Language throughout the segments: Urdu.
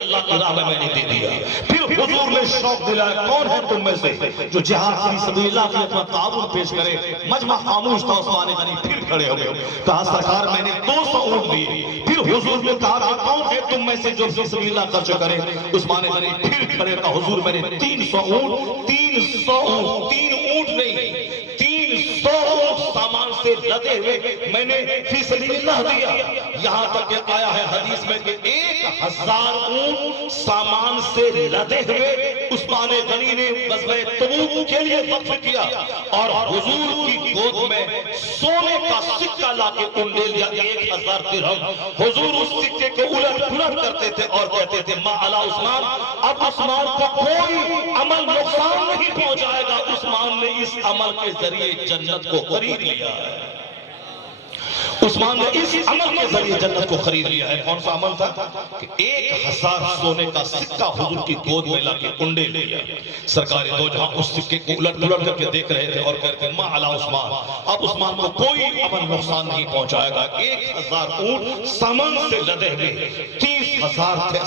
اللہ کی راہ میں نے دے دیا۔ پھر حضور نے شوق دلایا، کون ہے تم میں سے جو جہاد فی سبیل اللہ کے اپنا تعاون پیش کرے؟ مجمع خاموش تھا، عثمان غنی پھر کھڑے ہو گئے، کہا سرکار میں نے 200 اونٹ دیے۔ پھر حضور نے کہا کہ کون ہے تم میں سے جو فی سبیل اللہ خرچ کرے؟ عثمان غنی پھر کھڑے، کہا حضور میں نے 300 اونٹ 300 اونٹ 3 اونٹ نہیں 300 اونٹ سامان سے لدے ہوئے میں نے فی سبیل اللہ دیا۔ یہاں تک کہ آیا ہے حدیث میں کہ 1000 اونٹ سامان سے لدے ہوئے عثمان غنی نے غزوہ تبوک کے لیے وقف کیا، اور حضور کی گود میں سونے کا سکہ لا کے انڈے لیا 1000 درہم۔ حضور اس سکے کو الٹ پلٹ کرتے تھے اور کہتے تھے ما علی عثمان، اب عثمان کو کوئی عمل نقصان نہیں پہنچائے گا، عثمان نے اس عمل کے ذریعے جنت کو خرید لیا ہے۔ عثمان نے اس عمل کے ذریعے جنت کو خرید لیا ہے۔ کون سا عمل تھا؟ کہ 1000 سونے کا سکہ حضور کی گود میں لا کے انڈے لیا۔ سرکار دو جہاں اس سکے کو الٹ پلٹ کر کے دیکھ رہے تھے اور کہتے ہیں ما علی عثمان، اب عثمان کو کوئی عمل نقصان نہیں پہنچائے گا۔ 1000 اونٹ سامان سے لدے ہوئے 30,000 تھے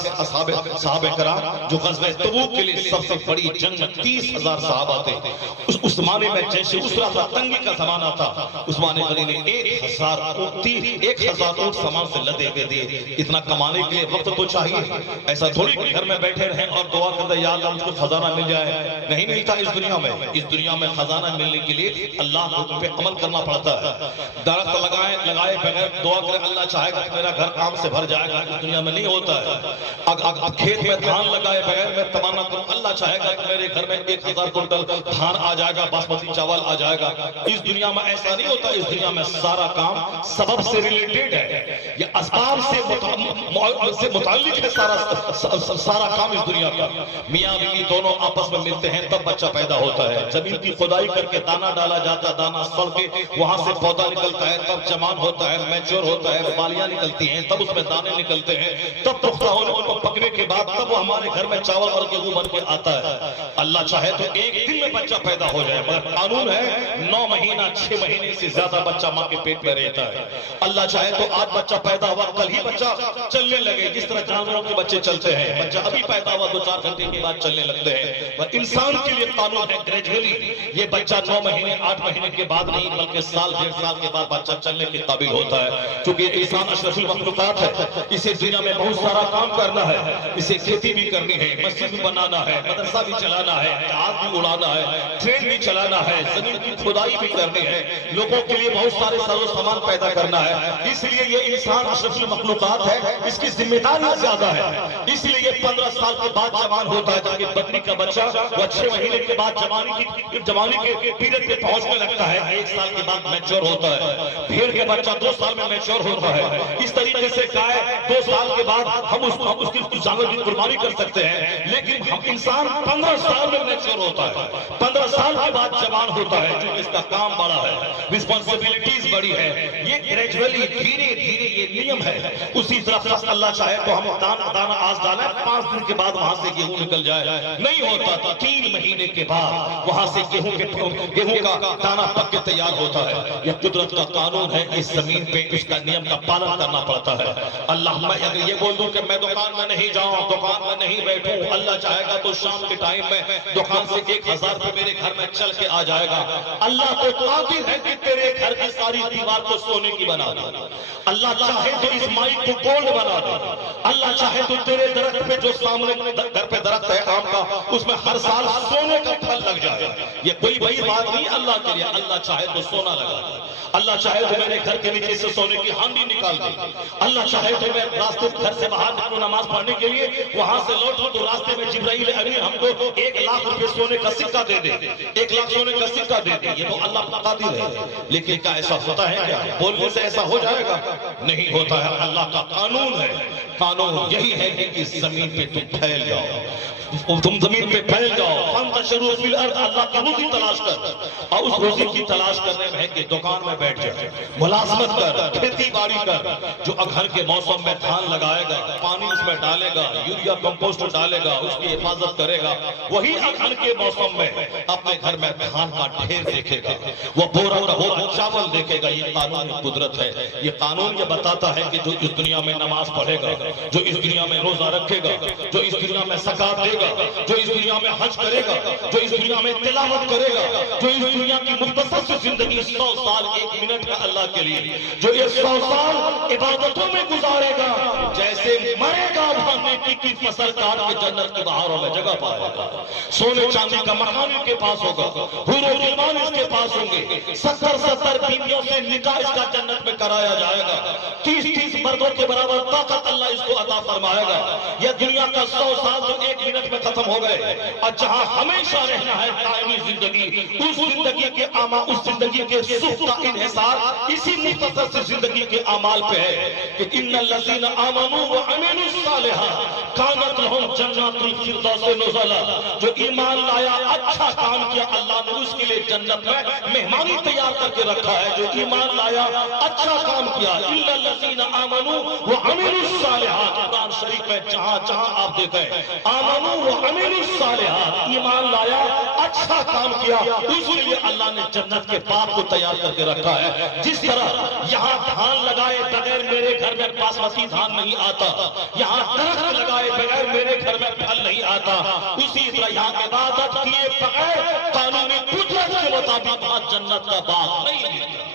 صحابہ کرام، جو غزوہ تبوک کے لیے سب سے بڑی جنگ میں 30,000 صحابہ تھے۔ اس زمانے میں جیسے اسرا تھا، تنگی کا زمانہ تھا، عثمان غنی نے 1000 اونٹ سامان سے لدے ہوئے دیے۔ اتنا کمانے کے لیے وقت تو چاہیے، ایسا تھوڑی کہ گھر میں بیٹھے رہیں اور دعا کرتے یا اللہ مجھ کو خزانہ مل جائے۔ نہیں ملتا اس دنیا میں۔ اس دنیا میں خزانہ ملنے کے لیے اللہ کو پہ عمل کرنا پڑتا ہے۔ درخت لگائے بغیر دعا کرے اللہ چاہے گا کہ میرا گھر کام سے بھر جائے گا، اس دنیا میں نہیں ہوتا ہے۔ اب کھیت میں دھان لگائے بغیر میں تمنا کروں اللہ چاہے گا کہ میرے گھر میں 1000 کنٹل دھان آ جائے گا، باسمتی چاول آ جائے گا۔ اس دنیا میں ایسا نہیں ہوتا۔ اس دنیا میں سارا کام سبب سے ریلیٹڈ ہے، یہ اسباب سے متعلق ہے سارا کام اس دنیا کا۔ میاں بیوی دونوں آپس میں ملتے ہیں تب بچہ پیدا ہوتا ہے۔ زمین کی کھدائی کر کے دانہ ڈالا جاتا، دانہ سڑ کے وہاں سے پودا نکلتا ہے، تب جوان ہوتا ہے، میچور ہوتا ہے، بالیاں نکلتی ہیں، تب اس میں دانے نکلتے ہیں، تب پختہ ہونے کو پکنے کے بعد تب وہ ہمارے گھر میں چاول اور گیہوں بن کے آتا ہے۔ اللہ چاہے تو ایک دن میں بچہ پیدا ہو جائے، مگر قانون ہے 9 مہینہ 6 مہینے سے زیادہ بچہ ماں کے پیٹ میں رہتا ہے۔ اللہ چاہے تو آج بچہ پیدا ہوا کل ہی بچہ چلنے لگے، جس طرح جانوروں کے بچے چلتے ہیں، بچہ ابھی پیدا ہوا 2-4 گھنٹے کے بعد چلنے لگتے ہیں۔ اور انسان کے لیے قانون ہے گریجولی یہ بچہ 9 مہینے 8 مہینے کے بعد نہیں بلکہ سال 1.5 سال کے بعد بچہ چلنے کے قابل ہوتا ہے۔ چونکہ انسان اشرف المخلوقات ہے، اسے دنیا میں بہت سارا کام کرنا ہے، اسے کھیتی بھی کرنی ہے، مسجد بھی بنانا ہے، مدرسہ بھی چلانا ہے، جہاز بھی اڑانا ہے، ٹرین بھی چلانا ہے، زمین کی کھدائی بھی کرنی ہے، لوگوں کے لیے بہت سارے ساز و سامان پیدا کرنا ہے۔ اس لیے یہ انسان اشرف المخلوقات ہے، اس کی ذمہ داریاں زیادہ ہے۔ اس لیے یہ 15 سال کے بعد جوان ہوتا ہے، جبکہ بکری کا بچہ وہ 6 مہینے کے بعد جوانی کے پیریڈ پہ پہنچنے لگتا ہے، 1 سال کے بعد میچور ہوتا ہے۔ بھیڑ کے بچہ 2 سال میں میچور ہوتا ہے۔ اس طریقے سے گائے 2 سال کے بعد ہم اس کی جانور کی قربانی کر سکتے ہیں، لیکن ہم انسان 15 سال میں میچور ہوتا ہے، 15 سال کے بعد جوان ہوتا ہے، جو اس کا کام بڑا ہے، رسپانسبلٹیز بڑی ہے۔ یہ گریجولی دھیرے دھیرے یہ نیم ہے۔ اسی طرح اللہ چاہے تو ہم دانا آج ڈالیں 5 دن کے بعد وہاں سے گیہوں نکل جائے، نہیں ہوتا تھا 3 مہینے کے بعد وہاں سے گیہوں کا دانا پک کے تیار ہوتا ہے۔ یہ قدرت کا قانون ہے، اس زمین پہ اس کا نیم کا پالن کرنا پڑتا ہے۔ اللہ میں اگر یہ بول دوں کہ میں دکان میں نہیں جاؤں، دکان میں نہیں بیٹھوں، اللہ چاہے گا تو شام کے ٹائم میں دکان سے 1000 روپے میرے گھر میں چل کے آ جائے گا۔ اللہ تو قادر ہے کہ تیرے گھر کی ساری دیوار کو سونے کی بنا دے، اللہ چاہے تو اس مائی کو گولڈ بنا دے، اللہ چاہے تو تیرے درخت پہ جو سامنے گھر پہ درخت ہے آم کا، اس میں ہر سال سونے کا پھل لگ جائے۔ یہ کوئی بڑی بات نہیں اللہ کے لیے، اللہ چاہے تو سونا لگا دے، اللہ چاہے تو میرے گھر کے نیچے سے سونے کی ہانڈی نکال دے، اللہ چاہے تو میں راستے گھر سے باہر نکلوں نماز پڑھنے کے لیے، وہاں سے لوٹوں تو راستے میں جبرائیل امین ہم کو 1 لاکھ روپے سونے کا سکہ دے دے، 1 لاکھ سونے کا سکہ دے دے۔ یہ تو اللہ کا قادر ہے، لیکن کیا ایسا ہوتا ہے کیا؟ بولنے سے ایسا ہو جائے گا؟ نہیں ہوتا ہے۔ اللہ کا قانون ہے، قانون یہی ہے کہ اس زمین پہ تم پھیل جاؤ، تم زمین پہ پھیل جاؤ، فانتشروا فی الارض، اللہ کی روزی تلاش کر، اور اس روزی کی تلاش کرنے میں ہے کہ دکان میں بیٹھ جائے، ملازمت کر، کھیتی باڑی کر، جو اگہن کے موسم میں دھان لگائے گا، پانی اس میں ڈالے گا، یوریا کمپوسٹ ڈالے گا، اس کی حفاظت کرے گا، وہی اگہن کے موسم میں اپنے گھر میں دھان کا ڈھیر دیکھے گا، وہ بورا کا بورا چاول دیکھے گا۔ یہ قانون قدرت ہے، یہ قانون یہ بتاتا ہے کہ جو اس دنیا میں نماز پڑھے گا، جو اس دنیا میں روزہ رکھے گا، جو اس دنیا میں زکات دے گا، جو اس دنیا میں حج کرے گا، جو اس دنیا میں تلاوت کرے گا، جو اس دنیا کی مختصر سی زندگی 100 سال 1 منٹ کا اللہ کے لیے، جو یہ 100 سال عبادتوں میں گزارے گا، جیسے مرے گا وہاں نیکی کی فصل کاٹ کے جنت کی بہاروں میں جگہ پائے گا۔ سونے چاندی کا مکان اس کے پاس ہوگا، حور و غلمان اس کے پاس ہوں گے، 70 بیویوں سے نکاح اس کا جنت میں کرایا جائے گا، 30 مردوں کے برابر طاقت اللہ اس کو عطا فرمائے گا۔ یہ دنیا کا 100 سال جو 1 منٹ میں ختم ہو گئے، اور جہاں ہمیشہ رہنا ہے دائمی زندگی، اس زندگی کے اس زندگی کے سکھ کا انحصار اسی مختصر سی زندگی کے اعمال پہ ہے کہ ان الذین آمنوا وعملوا الصالحات کانت لهم جنات الفردوس نزلا۔ جو ایمان لایا، اچھا کام کیا، اللہ نے اس کے لیے جنت میں مہمانی تیار کر کے رکھا ہے۔ جو ایمان لایا، اچھا کام کیا، ان الذین آمنوا وعملوا الصالحات، قرآن شریف میں جہاں آپ دیکھیں آمنوا وعملوا الصالحات، ایمان لایا، اچھا کام کیا، اس کے لیے اللہ نے جنت کے باغ کو تیار کر کے رکھا ہے۔ جس طرح یہاں دھان لگائے بغیر میرے گھر میں باسمتی دھان نہیں آتا، یہاں درخت لگائے بغیر میرے گھر میں پھل نہیں آتا، اسی طرح یہاں عبادت کیے بغیر قانونی قدرت کے مطابق وہاں جنت کا باغ نہیں ملتا۔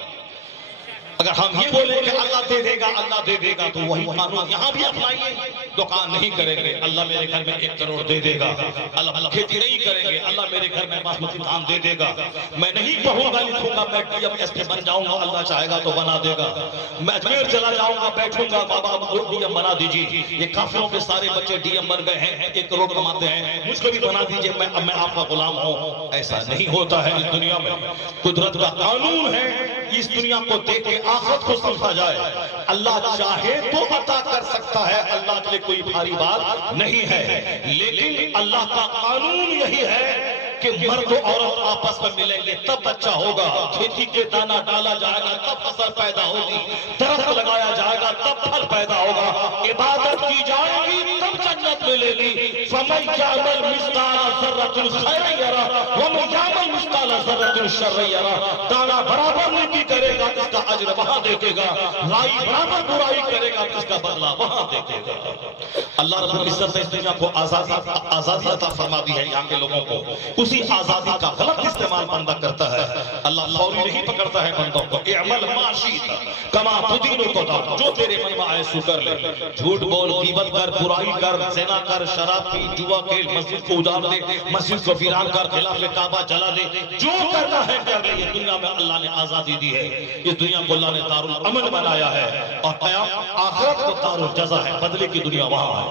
اگر ہم یہ بولیں کہ اللہ دے دے گا، اللہ دے دے گا، تو وہی قانون یہاں بھی اپنائیے۔ دکان نہیں کریں گے، اللہ میرے گھر میں 1 کروڑ دے دے گا۔ اللہ کھیتی نہیں کریں گے، اللہ میرے گھر میں باسمتی دھان دے دے گا۔ میں نہیں پڑھوں گا لکھوں گا، میں ڈی ایم ایس پہ بن جاؤں گا، اللہ چاہے گا تو بنا دے گا۔ میں اجمیر چلا جاؤں گا، بیٹھوں گا، بابا ڈی ایم بنا دیجیے۔ یہ کافروں کے سارے بچے ڈی ایم بن گئے ہیں، 1 کروڑ کماتے ہیں، مجھ کو بھی بنا دیجیے، میں آپ کا غلام ہوں۔ ایسا نہیں ہوتا ہے اس دنیا میں۔ قدرت کا قانون ہے، اس دنیا کو دیکھ کے آخرت کو سمجھا جائے۔ اللہ چاہے تو عطا کر سکتا ہے، اللہ کے لیے کوئی بھاری بات نہیں ہے، لیکن اللہ کا قانون یہی ہے کہ مرد و عورت آپس میں ملیں گے تب بچہ ہوگا، کھیتی کے دانہ ڈالا جائے گا تب فصل پیدا ہوگی، درخت لگایا جائے گا تب پھل پیدا ہوگا، عبادت کی جائے گی تب جنت ملے گی۔ فَمَنْ يَعْمَلْ مِثْقَالَ ذَرَّةٍ خَيْرًا يَرَهُ وَمَنْ يَعْمَلْ مِثْقَالَ ذَرَّةٍ شَرًّا يَرَهُ۔ دانا برابر نیکی کرے گا اس کا اجر وہاں دیکھے گا، رائی برابر برائی کرے گا اس کا بدلہ وہاں دیکھے گا۔ اللہ رب العزت نے اس دنیا کو آزادی عطا فرما دی ہے یہاں کے لوگوں کو، اسی آزادی کا غلط استعمال بندہ کرتا ہے۔ اللہ فوری نہیں پکڑتا ہے بندوں کو، اعمل ما شئت کما تدین تدان، جو تیرے من میں آئے سو کر لے، جھوٹ بول، غیبت کر، برائی کر، زنا کر، شراب پی، جوا کھیل، مسجد کو اجاڑ دے، مسجد کو ویران کر، خلاف کعبہ جلا دے، جو کرنا ہے کر لے۔ یہ دنیا میں اللہ نے آزادی دی ہے، اس دنیا کو اللہ نے دارالامن بنایا ہے، اور آخرت کو دارالجزا ہے، بدلے کی دنیا وہاں ہے۔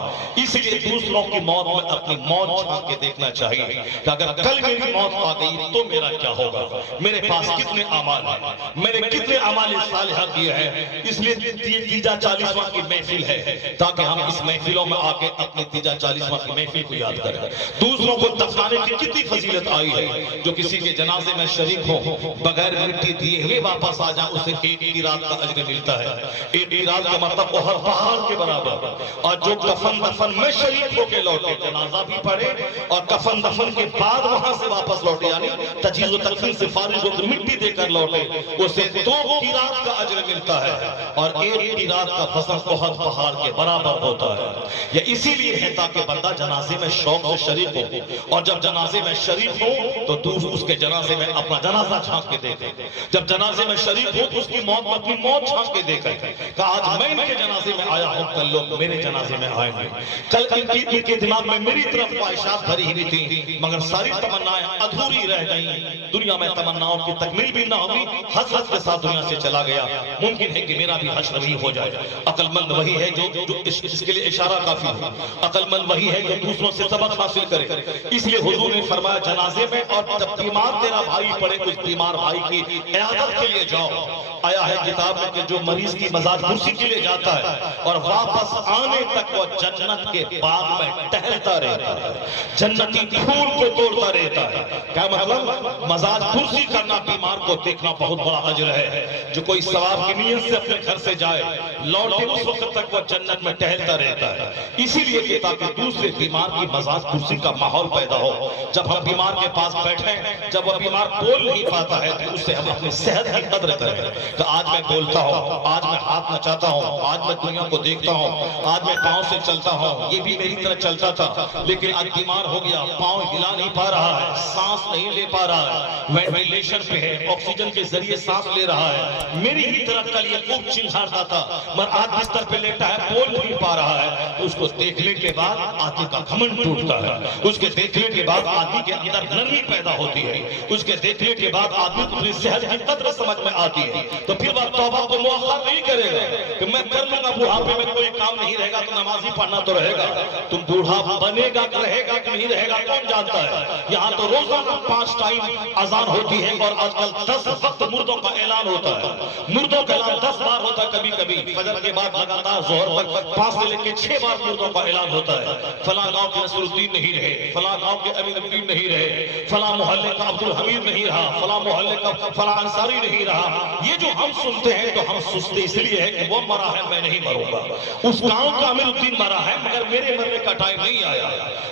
اس لیے دوسروں کی موت میں اپنی موت چھانک کے دیکھنا چاہیے کہ اگر کل میری موت آ گئی تو میرا کیا ہوگا، میرے پاس کتنے اعمال ہیں، میں نے کتنے اعمال صالحہ کیے ہیں۔ اس لیے تیجا 40واں کی محفل ہے تاکہ ہم اس محفلوں میں آ کے اپنی تیجا 40واں کی محفل کو یاد کریں۔ دوسروں کو دفنانے کی کتنی فضیلت آئی ہے، جو کسی کے جنازے میں شریک ہو بغیر مٹی دیے ہوئے واپس آ جائیں، اسے 1 قیراط کا اجر ملتا ہے۔ 1 قیراط کا مطلب بہت پہاڑ کے برابر۔ اور جو کفن دفن میں شریک ہو کے لوٹے، جنازہ بھی پڑھے اور کفن دفن کے بعد وہاں سے واپس لوٹے، یعنی تجہیز و تکفین سے فارغ ہو کر مٹی دے کر لوٹے، اسے 2 قیراط کا اجر ملتا ہے، اور 1 قیراط کا وزن بہت پہاڑ کے برابر ہوتا ہے۔ یہ اسی لیے ہے تاکہ بندہ جنازے میں شوق سے شریک ہو، اور جب جنازے میں شریک ہو تو دوسرے اس کے جنازے میں اپنا جنازہ چھانک کے دیکھے، جب جنازے میں شریک ہو تو اس کی موت میں اپنی موت چھانک کے دیکھے کہ آج میں ان کے جنازے میں آیا ہوں، کل لوگ میرے جنازے میں آئیں گے، کل ان کے دماغ میں میری طرف خواہشات بھری ہوئی تھی مگر ساری تمنائیں ادھوری رہ گئیں، دنیا میں تمناؤں کی تکمیل بھی نہ ہوئی، حسرت کے ساتھ دنیا سے چلا گیا۔ ممکن ہے کہ میرا بھی حشر وہی ہو جائے۔ عقل مند وہی ہے جو اس کے لیے اشارہ کافی ہو، عقل مند وہی ہے جو دوسروں سے سبق حاصل کرے۔ اس لیے حضور نے فرمایا جنازے میں اور جب بیمار تیرا بھائی پڑے اس بیمار بھائی کی عیادت کے لیے جاؤ۔ آیا ہے کتاب میں کہ جو مریض کی مزاج پرسی کے لیے جاتا ہے اور واپس آنے تک وہ جنت کے باغ میں ٹہلتا رہتا ہے، جنتی پھول کو توڑتا رہتا ہے۔ کیا مطلب؟ مزاج پرسی کرنا، بیمار کو دیکھنا بہت بڑا اجر ہے۔ جو کوئی ثواب کی نیت سے اپنے گھر سے جائے لوٹے اس وقت تک وہ جنت میں ٹہلتا رہتا ہے۔ اسی لیے لیے کہ تاکہ دوسرے بیمار کی مزاج پرسی کا ماحول پیدا ہو. جب ہم بیمار کے پاس بیٹھیں، جب وہ بیمار بول نہیں پاتا ہے تو اس سے ہم اپنی صحت کی قدر کریں کہ آج میں بولتا ہوں، آج میں ہاتھ نچاتا ہوں، آج میں دنیا کو دیکھتا ہوں، آج میں پاؤں سے چلتا ہوں. یہ بھی میری طرح چلتا تھا لیکن آج بیمار ہو گیا، پاؤں ہلا نہیں پا رہا ہے، سانس نہیں لے پا رہا ہے، وینٹیلیشن پہ ہے، آکسیجن کے ذریعے سانس لے رہا ہے. میری ہی طرح کل یہ خوب چنگھاڑتا تھا مگر آج بستر پہ لیٹا ہے، بول نہیں پا رہا ہے. اس کو دیکھنے کے بعد آدمی کا گھمنڈ ٹوٹتا ہے. اس کے دیکھنے کے بعد آدمی کے اندر نرمی پیدا ہوتی ہے. اس کے دیکھنے کے بعد آدمی کو اپنی صحت کی قدر سمجھ میں آتی ہے. تو پھر وہ توبہ کو مؤخر نہیں کرے گا کہ میں کر لوں گا، بڑھاپے میں کوئی کام نہیں رہے گا تو نماز ہی پڑھنا تو رہے گا. تم بوڑھا بنے گا کہ رہے گا کہ نہیں رہے گا کون جانتا ہے. یہاں تو روزانہ 5 ٹائم اذان ہوتی ہے اور آج کل 10 وقت مردوں کا اعلان ہوتا ہے. مردوں کا اعلان 10 بار ہوتا ہے. کبھی کبھی فجر کے بعد لگاتار ظہر تک 5 سے لے کے 6 بار مردوں کا اعلان ہوتا ہے. فلاں گاؤں کے نصر الدین نہیں رہے، فلاں گاؤں کے امین الدین نہیں رہے، فلاں محلے کا عبد الحمید نہیں رہا، فلاں محلے کا فلاں انصاری نہیں رہا. یہ جو ہم سنتے ہیں تو ہم سوچتے اس لیے ہے کہ وہ مرا ہے میں نہیں مروں گا. اس گاؤں کا امین الدین مرا ہے مگر میرے مرنے کا ٹائم نہیں آیا.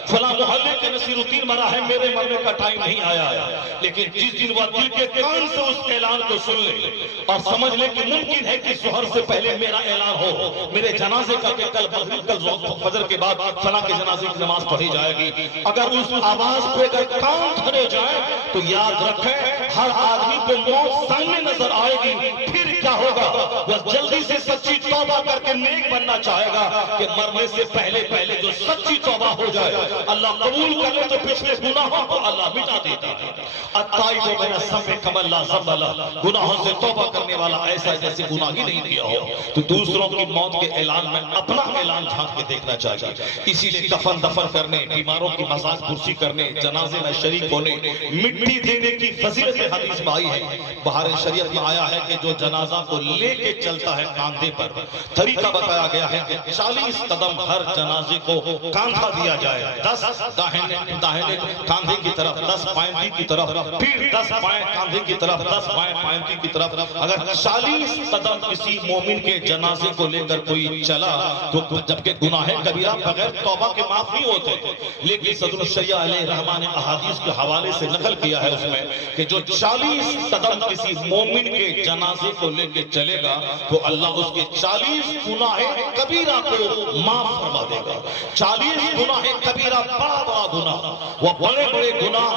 فلاں محلے کے نصیر الدین مرا ہے، میرے مرنے کا ٹائم نہیں آیا. لیکن جس دن وہ دل کے کان سے اس اعلان کو سن لے اور سمجھ لے کہ ممکن ہے کہ ظہر سے پہلے میرا اعلان ہو، میرے جنازے کا کہ کل فجر کے بعد فلاں کے جنازے کی نماز پڑھی جائے گی، اگر اس آواز پہ اگر کان دھرے جائیں تو یاد رکھیں ہر آدمی کو موت سامنے نظر آئے گی. پھر کیا ہوگا؟ وہ جلدی سے سچی توبہ کر کے نیک بننا چاہے گا کہ مرنے سے پہلے پہلے جو سچی توبہ ہو جائے اللہ قبول کر لے تو پچھلے گناہوں کو اللہ مٹا دیتا ہے. التائب من الذنب کمن لا ذنب لہ، گناہوں سے توبہ کرنے والا ایسا جیسے گناہ ہی نہیں کیا ہو. تو دوسروں کی موت کے اعلان میں اپنا اعلان جھانک کے دیکھنا چاہیے. اسی لیے کفن دفن کرنے، بیماروں کی مزاج پرسی کرنے، جنازے میں شریک ہونے، مٹی دینے کی فضیلت حدیث میں آئی ہے. بہار شریعت میں آیا ہے کہ جو جنازہ کو لے کے چلتا ہے کاندھے پر، طریقہ بتایا گیا ہے کہ 40 قدم ہر جنازے کو کاندھا دیا جائے. 10 داہنے کاندھے کی طرف، 10 پائنتی کی طرف، پھر 10 بائیں کاندھے کی طرف، 10 بائیں پائنتی کی طرف. اگر 40 قدم کسی مومن کے جنازے کو لے کر کوئی چلا تو جبکہ گناہ کبیرہ بغیر توبہ کے معاف نہیں ہوتے. لیکن صدر الشریعہ علیہ رحمہ نے احادیث کے حوالے سے نقل کیا ہے اس میں کہ جو 40 قدم کسی مومن کے جنازے کو لے کے چلے گا تو اللہ اس کے 40 گناہ کبیرہ کو معاف فرما دے گا. 40 گناہ کبیرہ بڑا بڑا گناہ، وہ بڑے بڑے گناہ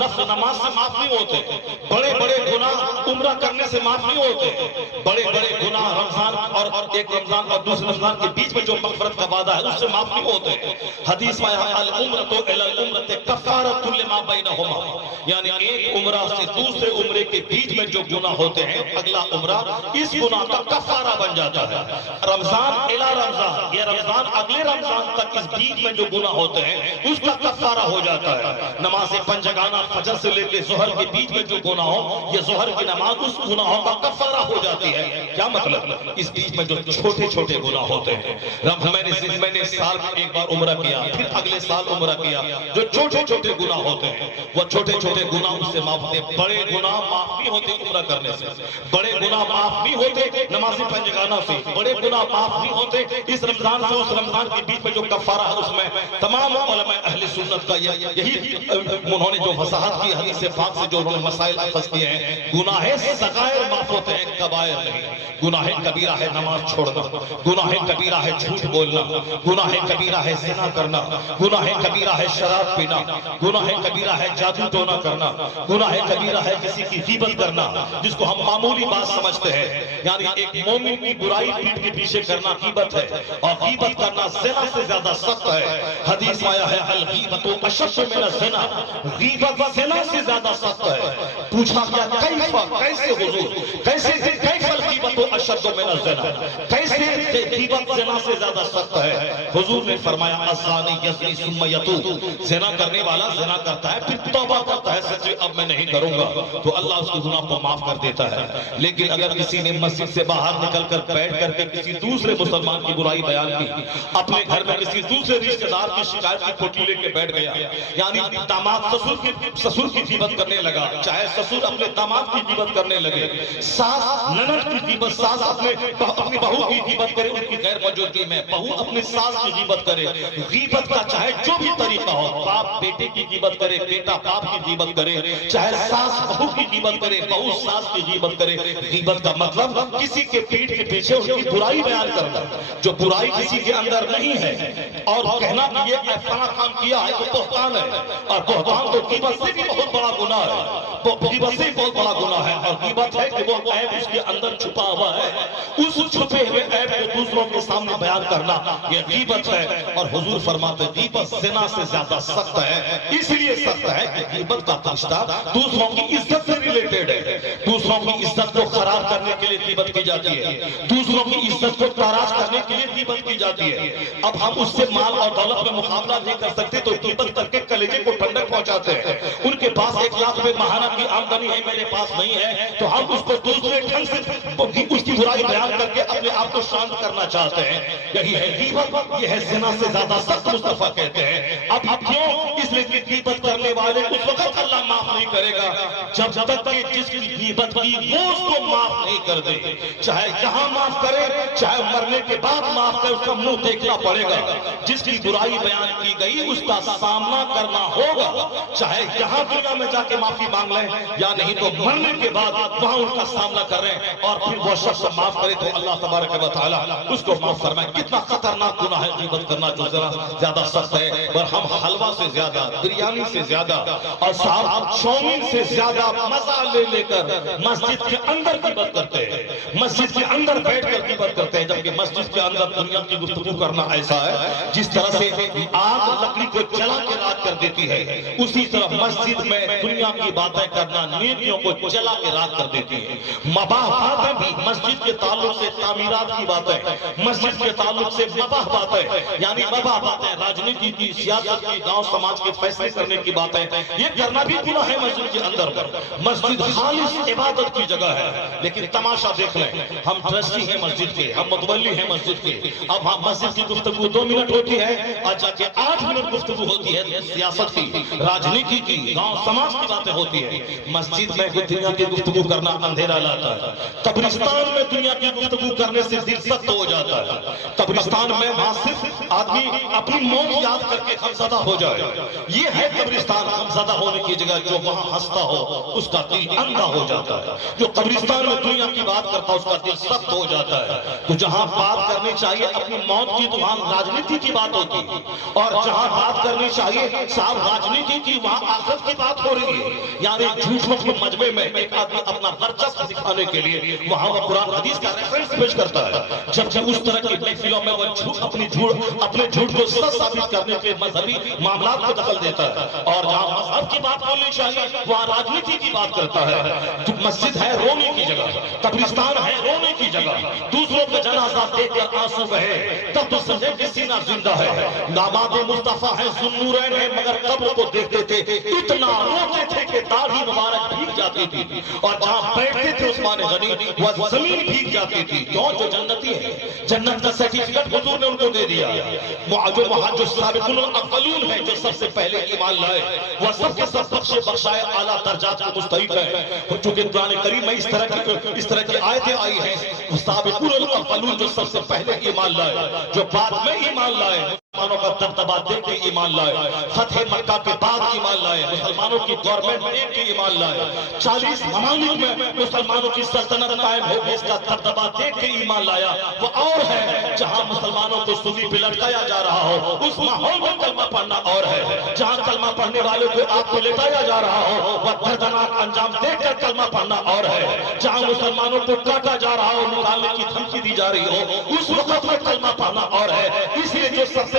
نفل نماز سے معاف نہیں ہوتے، بڑے بڑے گناہ عمرہ کرنے سے معاف نہیں ہوتے، بڑے بڑے گناہ رمضان اور ایک رمضان اور دوسرے رمضان کے بیچ میں جو مغفرت کا وعدہ ہے اس سے معاف نہیں ہوتے. حدیث میں العمرۃ الی العمرۃ کفارۃ لما بینہما، یعنی ایک عمرہ سے دوسرے عمرے کے بیچ میں جو گناہ ہوتے ہیں اگلا عمرہ اس گناہ کا کفارہ بن جاتا ہے. رمضان الی رمضان، یہ رمضان اگلے رمضان تک اس بیچ میں جو گناہ ہوتے ہیں اس کا کفارہ ہو جاتا ہے. نماز پنجگانہ فجر سے لے کے ظہر کے بیچ میں جو گناہ ہو یہ ظہر کی نماز اس گناہوں کا کفارہ ہو جاتی ہے. کیا مطلب؟ اس بیچ میں جو چھوٹے چھوٹے گناہ ہوتے ہیں، میں نے سال میں ایک بار عمرہ کیا، پھر اگلے سال عمرہ کیا، جو چھوٹے چھوٹے گناہ ہوتے ہیں وہ چھوٹے چھوٹے گناہ اس سے معاف ہوتے. بڑے گناہ معاف نہیں ہوتے عمرہ کرنے سے، بڑے گناہ معاف نہیں ہوتے نماز پنجگانہ سے، بڑے گناہ معاف نہیں ہوتے اس رمضان سے اس رمضان کے بیچ میں جو کفارہ ہے اس میں. تمام علماء اہل سنت کا یہی انہوں نے جو وضاحت کی حدیث پاک سے جو انہوں نے مسائل اخذ کیے ہیں، گناہ صغائر معاف ہوتے ہیں، کبائر نہیں. گناہ کبیرہ ہے نماز چھوڑنا، گناہ کبیرہ ہے جھوٹ بولنا، گناہ کبیرہ ہے زنا کرنا، گناہ کبیرہ ہے شراب پینا، گناہ کبیرہ ہے جادو ٹونا کرنا، گناہ کبیرہ ہے کسی کی غیبت کرنا جس کو ہم معمولی بات سمجھتے ہیں. یعنی ایک مومن کی برائی پیٹ کے پیچھے کرنا غیبت ہے اور غیبت کرنا زنا سے زیادہ سخت ہے. حدیث میں آیا ہے الغیبت اشد من الزنا، غیبت زنا سے زیادہ سخت ہے. پوچھا گیا کیف، کیسے حضور، کیسے کیف الغیبت اشد من الزنا، کیسے غیبت زنا سے زیادہ سخت ہے؟ حضور نے فرمایا الزانی یزنی ثم یتوب، زنا کرنے والا زنا کرتا ہے پھر توبہ کرتا ہے سچے اب میں نہیں کروں گا تو اللہ اس کے گناہ کو معاف کر دیتا ہے. لیکن اگر کسی نے مسجد سے باہر نکل کر بیٹھ کر کے کسی دوسرے مسلمان کی برائی بیان کی، اپنے گھر میں کسی دوسرے رشتہ دار کی شکایت کی پوٹلی لے کے بیٹھ گیا، یعنی داماد سسر کی غیبت کرنے لگا، چاہے سسر اپنے داماد کی غیبت کرنے لگے، ساس نند کی غیبت، ساس اپنی بہو کی غیبت کرے ان کی غیر موجودگی میں، بہو اپنی ساس کی غیبت کرے، غیبت کا چاہے جو بھی طریقہ ہو، باپ بیٹے کی غیبت کرے، بیٹا باپ کی غیبت کرے، چاہے ساس بہو کی غیبت کرے، بہو ساس کی غیبت کرے، غیبت کا مطلب کسی کے پیٹھ کے پیچھے اس کی برائی بیان کرنا، جو برائی کسی کے اندر نہیں ہے، اور کہنا کہ یہ فلاں کام کیا ہے تو بہتان ہے، اور بہتان تو غیبت سے بھی بہت بڑا گناہ ہے، غیبت سے بہت بڑا گناہ ہے، اور غیبت ہے کہ وہ عیب اس کے اندر چھپا ہوا ہے، اس چھپے ہوئے عیب کو دوسروں کے سامنے بیان کرنا یہ غیبت ہے، اور حضور فرماتے ہیں غیبت زنا سے زیادہ سخت ہے، اس لیے سخت ہے کہ غیبت کا رشتہ دوسروں کی عزت سے ریلیٹڈ ہے، دوسروں کی عزت کو خراب کرنے کے لیے غیبت کی جاتی ہے، دوسروں کی عزت کو تاراج کرنے کے لیے غیبت کی جاتی ہے، اب ہم اس سے مال اور دولت میں مقابلہ نہیں کر سکتے تو غیبت کر کے کلیجے کو ٹھنڈک پہنچاتے ہیں، ان کے پاس 1 لاکھ روپے ماہانہ کی آمدنی ہے، میرے پاس نہیں ہے، تو ہم اس کو دوسرے ڈھنگ سے اس کی برائی بیان کر کے اپنے آپ کو شانت کرنا چاہتے ہیں، یہی ہے غیبت، یہ ہے زنا سے زیادہ سخت مصطفیٰ کہتے ہیں، اب کیوں؟ اس لیے کہ غیبت کرنے والے اس وقت اللہ معاف نہیں کرے گا جب تک کہ جس کی غیبت کی وہ اس کو معاف نہیں کر دے، چاہے یہاں معاف کرے چاہے مرنے کے بعد معاف کرے، اس کا منہ دیکھنا پڑے گا، جس کی برائی بیان کی گئی اس کا سامنا کرنا ہوگا، چاہے یہاں دنیا میں جا کے معافی مانگ لیں یا نہیں تو مرنے کے بعد وہاں ان کا سامنا کر رہے ہیں، اور پھر وہ شخص معاف کرے تو اللہ تبارک و تعالی اس کو معاف فرمائے۔ کتنا خطرناک گناہ ہے غیبت کرنا، جو ذرا زیادہ سخت ہے، اور ہم حلوہ سے زیادہ، بریانی سے زیادہ اور صاحب چاؤمین سے زیادہ مزہ لے لے کر مسجد کے اندر غیبت کرتے ہیں، مسجد کے اندر بیٹھ کر غیبت کرتے ہیں، جبکہ مسجد کے اندر دنیا کی گفتگو کرنا ایسا ہے جس طرح سے آگ لکڑی کو جلا کے راکھ کر دیتی ہے، اسی طرح مسجد میں دنیا کی باتیں کرنا نیکیوں کو جلا کے راکھ کر دیتی ہے۔ مباح باتیں بھی مسجد کے تعلق سے تعمیرات کی باتیں، مسجد کے تعلق سے مباح باتیں، یعنی مباح باتیں، راجنیتی کی، سیاست کی، گاؤں سماج کے فیصلے کرنے کی باتیں، یہ کرنا بھی گناہ ہے مسجد کے اندر پر۔ مسجد خالص عبادت کی جگہ ہے، لیکن تماشا دیکھ لیں، ہم ٹرسٹی ہیں مسجد کے، ہم متولی ہیں مسجد کے، اب ہم مسجد کی گفتگو 2 منٹ ہوتی ہے، اچھا کہ 8 منٹ گفتگو ہوتی ہے سیاست کی، راجنیتی کی، گاؤں سماج کی باتیں ہوتی ہے۔ مسجد میں دنیا کی گفتگو کرنا اندھیرا لاتا ہے، قبرستان میں دنیا کی گفتگو کرنے سے دل سخت ہو جاتا ہے، قبرستان میں وہاں صرف آدمی اپنی موت یاد کر کے غمزدہ ہو جائے، یہ ہے قبرستان غمزدہ ہونے کی جگہ، جو وہاں ہنستا ہو اس کا دل اندھا ہو جاتا ہے، جو قبرستان میں دنیا کی بات کرتا اس کا دل سخت ہو جاتا ہے۔ تو جہاں بات کرنی چاہیے اپنی موت کی تو وہاں راجنیتی کی بات ہوتی ہے، اور جہاں بات کرنی چاہیے صاحب راجنیتی کی وہاں آخرت کی بات ہو رہی ہے، یعنی جھوٹوں کے مجمع میں ایک آدمی اپنا ورچسپ دکھانے کے لیے وہاں وہ قرآن حدیث کا ریفرنس پیش کرتا ہے، جبکہ اس طرح کی محفلوں میں وہ اپنے جھوٹ کو سچ ثابت کرنے کے مذہبی معاملات کو دخل دیتا ہے، اور جہاں مذہب کی بات ہونی چاہیے وہاں راجنیتی کی بات کرتا ہے۔ تو مسجد ہے رونے کی جگہ، قبرستان ہے رونے کی جگہ، دوسروں کا جنازہ دیکھ کر آنسو بہے تب تو سمجھے کہ سینہ زندہ ہے۔ داماد مصطفیٰ ہیں، ذوالنورین ہیں، مگر قبر کو دیکھتے تھے اتنا روتے تھے کہ داڑھی مبارک بھیگ جاتی تھی، اور جہاں بیٹھتے تھے عثمان غنی وہ زمین بھیگ جاتی تھی، کیوں؟ جو جنتی ہے، جنت کا سرٹیفکیٹ حضور نے ان کو دے دیا، جو سابقون الاولون ہیں، جو سب سے پہلے ایمان لائے، وہ سب کے سب بخشائے اعلیٰ درجات کو مستحق ہے، چونکہ قرآن کریم میں اس طرح کی آیتیں آئی ہیں، سابقون الاولون جو سب سے پہلے ایمان لائے، جو بعد میں ایمان لائے، مسلمانوں کا دبدبا دیکھ کے ایمان لائے، فتح مکہ کے بعد ایمان لائے، مسلمانوں کی گورنمنٹ دیکھ کے ایمان لائے، 40 ممالک میں مسلمانوں کی سلطنت قائم ہو گئی، اس کا دبدبا دیکھ کے ایمان لایا، وہ اور ہے جہاں مسلمانوں کو سولی پہ لٹکایا جا رہا ہو اس ماحول میں کلمہ پڑھنا اور ہے، جہاں کلمہ پڑھنے والے کو آگ پہ لٹایا جا رہا ہو وہ دردناک انجام دیکھ کر کلمہ پڑھنا اور ہے، جہاں مسلمانوں کو کاٹا جا رہا ہو، نکالنے کی دھمکی دی جا رہی ہو اس وقت میں کلمہ پڑھنا اور ہے۔ اس لیے جو سب سے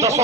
10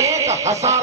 1000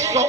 100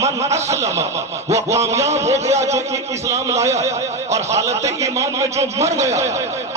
من اسلم، وہ کامیاب ہو گیا جو اسلام لایا، اور حالت ایمان میں جو مر گیا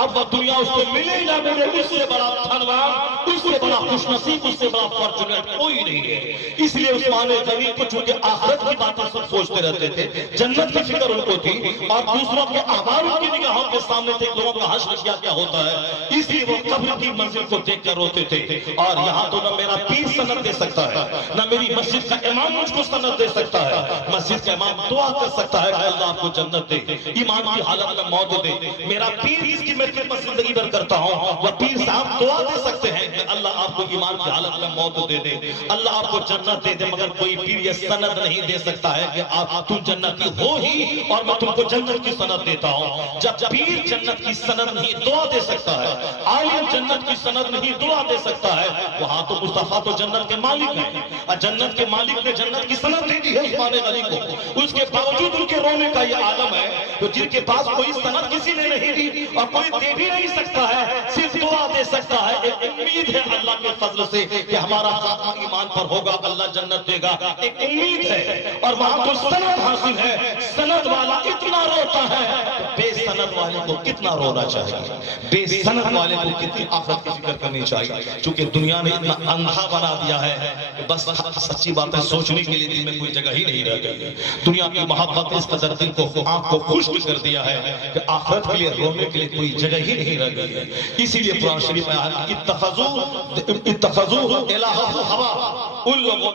اب وہ دنیا اس کو ملے نہ ملے، اس سے بڑا دھنوان، اس سے بڑا خوش نصیب، اس سے بڑا فارچونیٹ کوئی نہیں ہے۔ اس لیے عثمان غنی کو چونکہ آخرت کی باتیں سب سوچتے رہتے تھے، جنت کی فکر ان کو تھی، اور دوسروں کے اعمال ان کی نگاہوں کے سامنے تھے، لوگوں کا حشر کیا ہوتا ہے، اس لیے وہ قبر کی منزل کو دیکھ کر روتے تھے۔ اور یہاں تو نہ میرا پیر سند دے سکتا ہے، نہ میری مسجد کا امام مجھ کو سند دے سکتا ہے۔ مسجد کا امام دعا کر سکتا ہے کہ اللہ آپ کو جنت دے، ایمان کی حالت میں موت دے۔ میرا پیر جس کی میں خدمت زندگی بھر کرتا ہوں، وہ پیر صاحب دعا دے سکتے ہیں کہ اللہ آپ کو ایمان کی حالت میں موت دے دے، اللہ آپ کو جنت دے دے، مگر کوئی پیر یہ سند نہیں دے سکتا ہے کہ آپ تم جنتی ہو ہی اور میں تم کو جنت کی سند دیتا ہوں۔ جب پیر جنت کی سند نہیں دعا دے سکتا ہے، عالم جنت کی سند نہیں دعا دے سکتا ہے، وہاں تو مصطفیٰ تو جنت کے مالک ہیں، اور جنت کے مالک نے جنت کی سند دے دی ہے عثمان غنی کو۔ اس کے باوجود ان کے رونے کا یہ عالم ہے کہ جن کے پاس کوئی سند کسی نے نہیں دی اور کوئی دے بھی نہیں سکتا ہے، صرف دعا دے سکتا ہے۔ ایک امید ہے اللہ کے فضل سے کہ ہمارا خاتمہ ایمان پر ہوگا، اللہ جنت دے گا، ایک امید ہے۔ اور وہاں تو سند حاصل ہے، سند والا اتنا روتا ہے، بے سند والے کو کتنا رونا چاہیے، بے سند والے کو کتنی آخرت کی فکر کرنی چاہیے۔ چونکہ دنیا نے اتنا اندھا بنا دیا ہے کہ بس سچی باتیں سوچنے کے لیے دل میں کوئی جگہ ہی نہیں رہ گئی۔ دنیا کی محبت اس قدر دل کو آنکھ کو خشک کر دیا ہے کہ آخرت کے لیے رونے کے لیے کوئی جگہ ہی نہیں رہ گئی ہے۔ اسی لیے قرآن شریف میں آیا کہ اتخذوا الہ ہوا، ان لوگوں